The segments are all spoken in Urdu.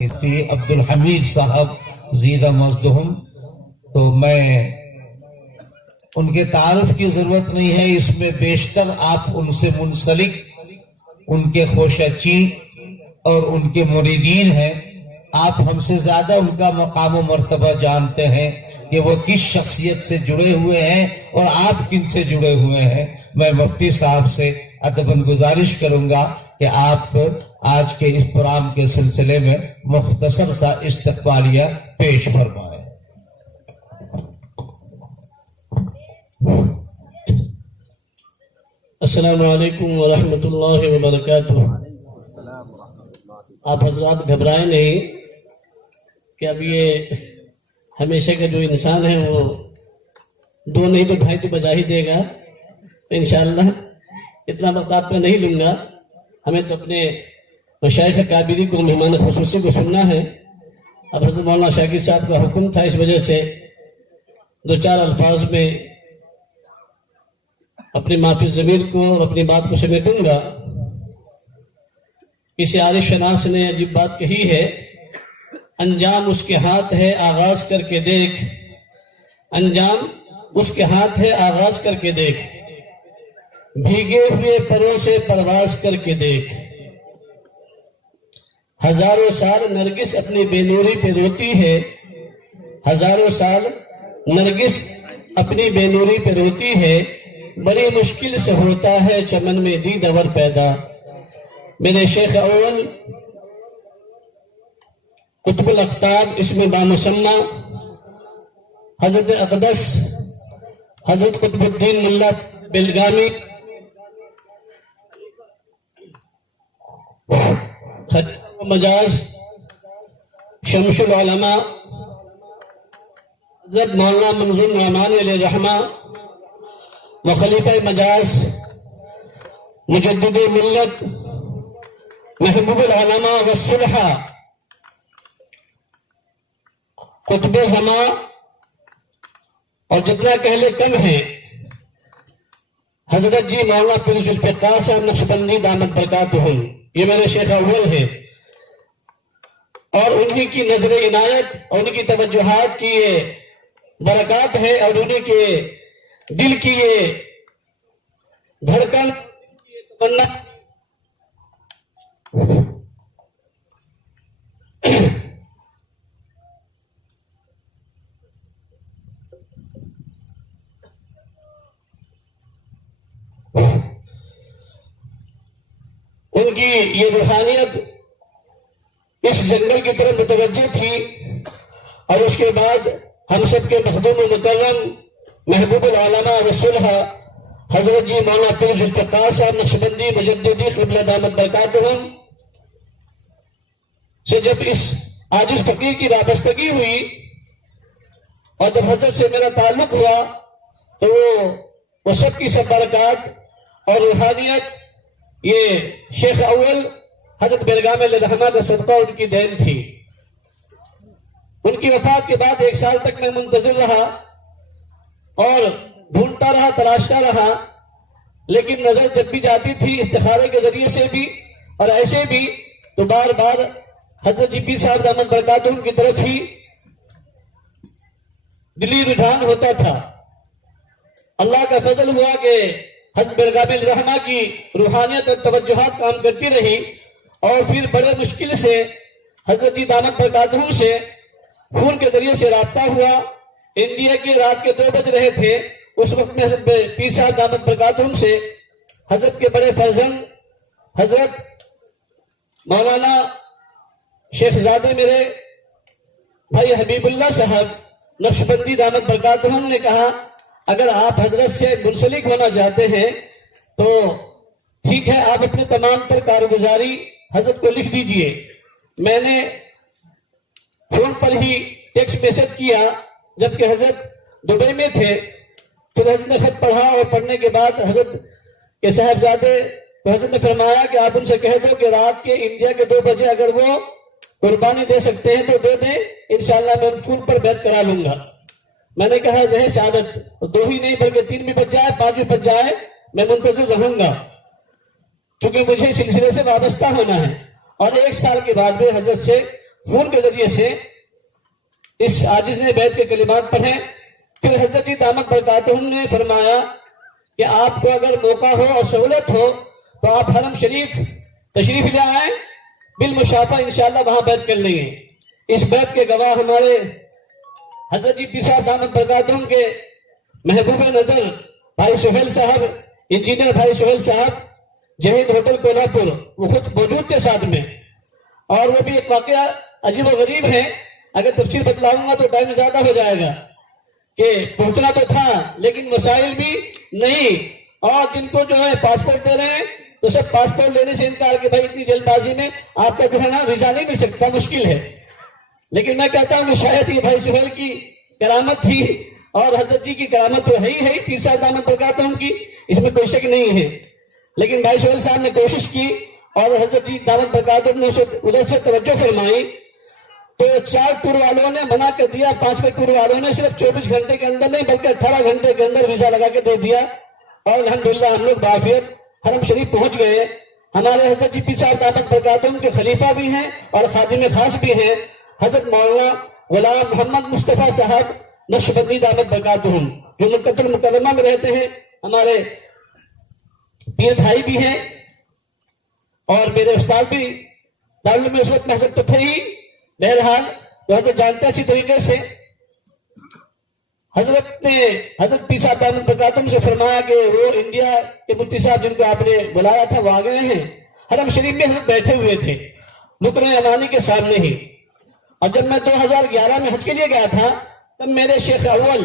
مفتی عبدالحمید صاحب زیدہ مزدہم، تو میں ان کے تعارف کی ضرورت نہیں ہے، اس میں بیشتر آپ ان سے منسلک، ان کے خوشچی اور ان کے مریدین ہیں۔ آپ ہم سے زیادہ ان کا مقام و مرتبہ جانتے ہیں کہ وہ کس شخصیت سے جڑے ہوئے ہیں اور آپ کن سے جڑے ہوئے ہیں۔ میں مفتی صاحب سے ادباً گزارش کروں گا کہ آپ آج کے اس پروگرام کے سلسلے میں مختصر سا استقبالیہ پیش فرمائیں۔ السلام علیکم ورحمۃ اللہ وبرکاتہ۔ آپ حضرات گھبرائیں نہیں کہ اب یہ ہمیشہ کا جو انسان ہے وہ دو نہیں تو ڈھائی تو بجا ہی دے گا انشاءاللہ۔ اتنا وقت آپ کا نہیں لوں گا، ہمیں تو اپنے مشائخ کابری کو، مہمان خصوصی کو سننا ہے۔ اب حضرت مولانا شاکر صاحب کا حکم تھا، اس وجہ سے دو چار الفاظ میں اپنی معافی ضمیر کو اور اپنی بات کو سمیٹوں گا۔ کسی عارف شناس نے عجیب بات کہی ہے، انجام اس کے ہاتھ ہے آغاز کر کے دیکھ، انجام اس کے ہاتھ ہے آغاز کر کے دیکھ، بھیگے ہوئے پروں سے پرواز کر کے دیکھ۔ ہزاروں سال نرگس اپنی بے نوری پہ روتی ہے، ہزاروں سال نرگس اپنی بے نوری پہ روتی ہے، بڑی مشکل سے ہوتا ہے چمن میں دید اور پیدا۔ میرے شیخ اول قطب الاقطاب اسم بامسمہ حضرت اقدس حضرت قطب الدین ملا بلگامی خلیفہ مجاز شمس العلماء حضرت مولانا منظور نعمانی علیہ رحمہ و خلیفہ مجاز مجدد ملت محبوب العلماء والصلحاء قطب زمان، اور جتنا کہہ لے کم ہے، حضرت جی مولانا پیر ذوالفقار صاحب نقشبندی دامت برکاتہم، یہ میرے شیخ اول ہے، اور انہی کی نظر عنایت اور ان کی توجہات کی یہ برکات ہے، اور انہی کے دل کی یہ دھڑکن تمنا ان کی یہ روحانیت اس جنگل کی طرف متوجہ تھی، اور اس کے بعد ہم سب کے مخدوم و مکرم محبوب العلماء والصلحاء حضرت جی مولانا پیر ذوالفقار صاحب نقشبندی مجددی قبلہ دامت برکاتہم سے جب اس عاجز فقیر کی وابستگی ہوئی اور جب حضرت سے میرا تعلق ہوا، تو وہ سب کی سب برکات اور روحانیت یہ شیخ اول حضرت بیلگام علیہ رحمہ کا صدقہ ان کی دین تھی۔ ان کی وفات کے بعد 1 سال تک میں منتظر رہا اور ڈھونڈتا رہا، تلاشتا رہا، لیکن نظر جب بھی جاتی تھی استخارے کے ذریعے سے بھی اور ایسے بھی، تو بار بار حضرت جی پیر صاحب دامت برکاتہم کی طرف ہی دلی رجحان ہوتا تھا۔ اللہ کا فضل ہوا کہ حضرت بیلگام علیہ رحمہ کی روحانیت اور توجہات کام کرتی رہی، اور پھر بڑے مشکل سے حضرت جی دامت برکاتہم سے فون کے ذریعے سے رابطہ ہوا۔ انڈیا کے رات کے 2 بج رہے تھے، اس وقت میں حضرت پیر صاحب دامت برکاتہم سے حضرت کے بڑے فرزند حضرت مولانا شیخ زادے میرے بھائی حبیب اللہ صاحب نقشبندی دامت برکاتہم نے کہا، اگر آپ حضرت سے منسلک ہونا چاہتے ہیں تو ٹھیک ہے، آپ اپنے تمام تر کارگزاری حضرت کو لکھ دیجئے۔ میں نے فون پر ہی ٹیکسٹ میسج کیا، جبکہ حضرت دبئی میں تھے، پھر حضرت نے خط پڑھا، اور پڑھنے کے بعد حضرت کے صاحبزادے کو حضرت نے فرمایا کہ آپ ان سے کہہ دو کہ رات کے انڈیا کے 2 بجے اگر وہ قربانی دے سکتے ہیں تو دے دیں، انشاءاللہ میں ان فون پر بیعت کرا لوں گا۔ میں نے کہا زہ سعادت 2 ہی نہیں بلکہ 3 بھی بج جائے، 5 بھی بج جائے، میں منتظر رہوں گا، چونکہ مجھے سلسلے سے وابستہ ہونا ہے۔ اور 1 سال کے بعد میں حضرت سے فون کے ذریعے سے اس عاجز نے بیت کے کلمات پڑھے. پھر حضرت جی دامت برکاتہم نے فرمایا کہ آپ کو اگر موقع ہو اور سہولت ہو تو آپ حرم شریف تشریف لے آئیں, بالمشافہ انشاءاللہ وہاں بیعت کر لیں گے. اس بیعت کے گواہ ہمارے حضرت جی پیر صاحب دامت برکاتہم کے محبوب نظر بھائی سہیل صاحب, انجینئر بھائی سہیل صاحب, جہید ہوٹل کولہاپور, وہ خود موجود تھے ساتھ میں. اور وہ بھی ایک واقعہ عجیب و غریب ہے, اگر تفصیل بتلاؤں گا تو ٹائم زیادہ ہو جائے گا, کہ پہنچنا تو تھا لیکن وسائل بھی نہیں, اور جن کو جو ہے پاسپورٹ دے رہے ہیں تو سب پاسپورٹ لینے سے انکار کہ بھائی اتنی جلد بازی میں آپ کا جو ہے نا ویزا نہیں مل سکتا, مشکل ہے. لیکن میں کہتا ہوں کہ شاید یہ بھائی سہیل کی کرامت تھی, اور حضرت جی کی کرامت تو ہے ہی پیر صاحب دامت برکاتہم کی, اس میں کوئی شک نہیں ہے. لیکن بھائی سہیل صاحب نے کوشش کی اور حضرت جی دامت برکاتہم نے ادھر سے توجہ فرمائی, تو 4 ٹور والوں نے منع کر دیا. 5ویں ٹور والوں نے صرف 24 گھنٹے کے اندر نہیں بلکہ 18 گھنٹے کے اندر ویزا لگا کے دے دیا, اور الحمدللہ ہم لوگ بعافیت حرم شریف پہنچ گئے. ہمارے حضرت جی پیر صاحب دامت برکاتہم کے خلیفہ بھی ہیں اور خادم خاص بھی ہیں, حضرت مولانا غلام محمد مصطفیٰ صاحب نقشبندی دامت برکاتہم, جو مکہ المکرمہ میں رہتے ہیں, ہمارے پیر بھائی بھی ہیں اور میرے استاد بھی دارالعلوم میں اس وقت محضر تو تھے ہی. بہرحال تو حضرت جانتے اچھی طریقے سے. حضرت نے حضرت پیر صاحب دامت برکاتہم سے فرمایا کہ وہ انڈیا کے مفتی صاحب جن کو آپ نے بلایا تھا وہ آ گئے ہیں. حرم شریف میں حضرت بیٹھے ہوئے تھے رکن یمانی کے سامنے ہی. اور جب میں 2011 میں حج کے لیے گیا تھا تب میرے شیخ اول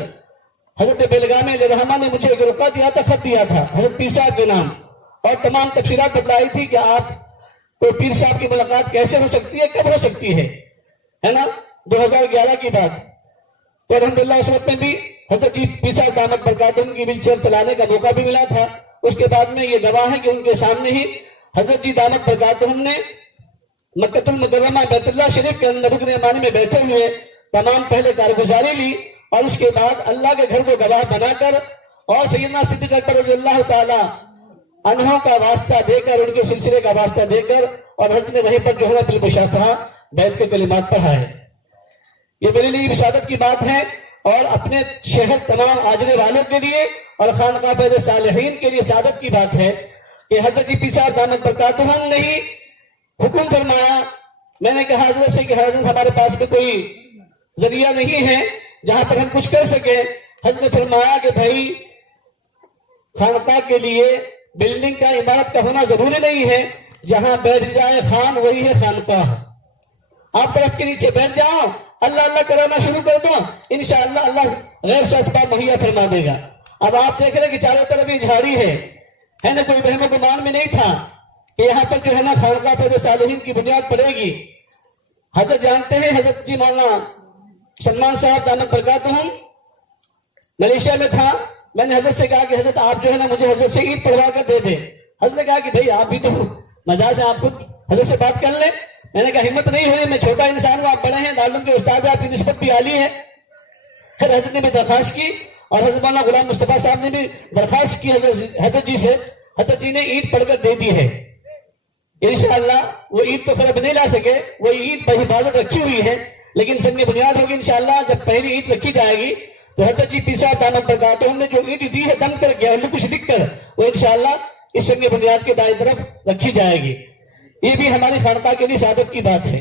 حضرت بیلگامی علیہ الرحمہ نے مجھے ایک رقعہ دیا تھا, خط دیا تھا حضرت پیر صاحب کے نام, اور تمام تفصیلات بتلائی تھی کہ آپ کو پیر صاحب کی ملاقات کیسے ہو سکتی ہے, کب ہو سکتی ہے نا, 2011 کی بات. تو الحمدللہ اس وقت میں بھی حضرت جی پیر صاحب دامت برکاتہم کی ویل چیئر چلانے کا موقع بھی ملا تھا. اس کے بعد میں یہ گواہ ہے کہ ان کے سامنے ہی حضرت جی دامت برکاتہم نے مکہ المکرمہ بیت اللہ شریف کے اندر رکن یمانی میں بیٹھے ہوئے تمام پہلے کارگزاری لی, اور اس کے بعد اللہ کے گھر کو گواہ بنا کر اور سیدنا صدیق اکبر رضی اللہ تعالی عنہ کا واسطہ دے کر, ان کے سلسلے کا واسطہ دے کر, اور حضرت نے وہیں پر جو ہے بالمشافہہ بیت کے کلمات پڑھا ہے. یہ میرے لیے بشارت کی بات ہے, اور اپنے شہر تمام آجنے والوں کے لیے اور خانقاہ فیض صالحین کے لیے سعادت کی بات ہے کہ حضرت جی پیر صاحب دامت برکاتہم نے ہی حکم فرمایا. میں نے کہا حضرت سے کہ حضرت ہمارے پاس میں کوئی ذریعہ نہیں ہے جہاں پر ہم کچھ کر سکیں. حضرت نے فرمایا کہ بھائی خانقاہ کے لیے بلڈنگ کا, عمارت کا ہونا ضروری نہیں ہے, جہاں بیٹھ جائے خان وہی ہے خانقاہ. آپ درخت کے نیچے بیٹھ جاؤ, اللہ اللہ کرانا شروع کر دو, انشاءاللہ اللہ غیب سے اسباب مہیا فرما دے گا. اب آپ دیکھ رہے کہ چاروں طرف یہ جھاڑی ہے نا, کوئی وہم و گمان میں نہیں تھا کہ یہاں پر جو ہے نا خانقاہ فیض صالحین کی بنیاد پڑے گی. حضرت جانتے ہیں حضرت جی مولانا سلمان صاحب دامت برکاتہم ملیشیا میں تھا. میں نے حضرت سے کہا کہ حضرت آپ جو ہے نا مجھے حضرت سے عید پڑھوا کر دے دیں. حضرت نے کہا کہ بھائی آپ بھی تو مجاز ہے, آپ خود حضرت سے بات کر لیں. میں نے کہا ہمت نہیں ہوئی, میں چھوٹا انسان ہوں, آپ بڑے ہیں, دارالعلوم کے استاد ہیں, آپ کی نسبت بھی عالی ہے. پھر حضرت نے بھی درخواست کی, اور حضرت مولانا غلام مصطفیٰ صاحب نے بھی درخواست کی حضرت جی سے. حضرت جی نے عید پڑھ کر دے دی ہے. انشاءاللہ وہ عید تو خراب نہیں لا سکے, وہ عید بحفاظت رکھی ہوئی ہے, لیکن سنگ بنیاد ہوگی انشاءاللہ. جب پہلی عید رکھی جائے گی تو حضرت جی پیر صاحب دامت برکاتہم نے جو عید دی ہے دم کر گیا ان کچھ لکھ کر, وہ انشاءاللہ اس سنگ بنیاد کے دائیں طرف رکھی جائے گی. یہ بھی ہماری خانقاہ کے لیے سعادت کی بات ہے.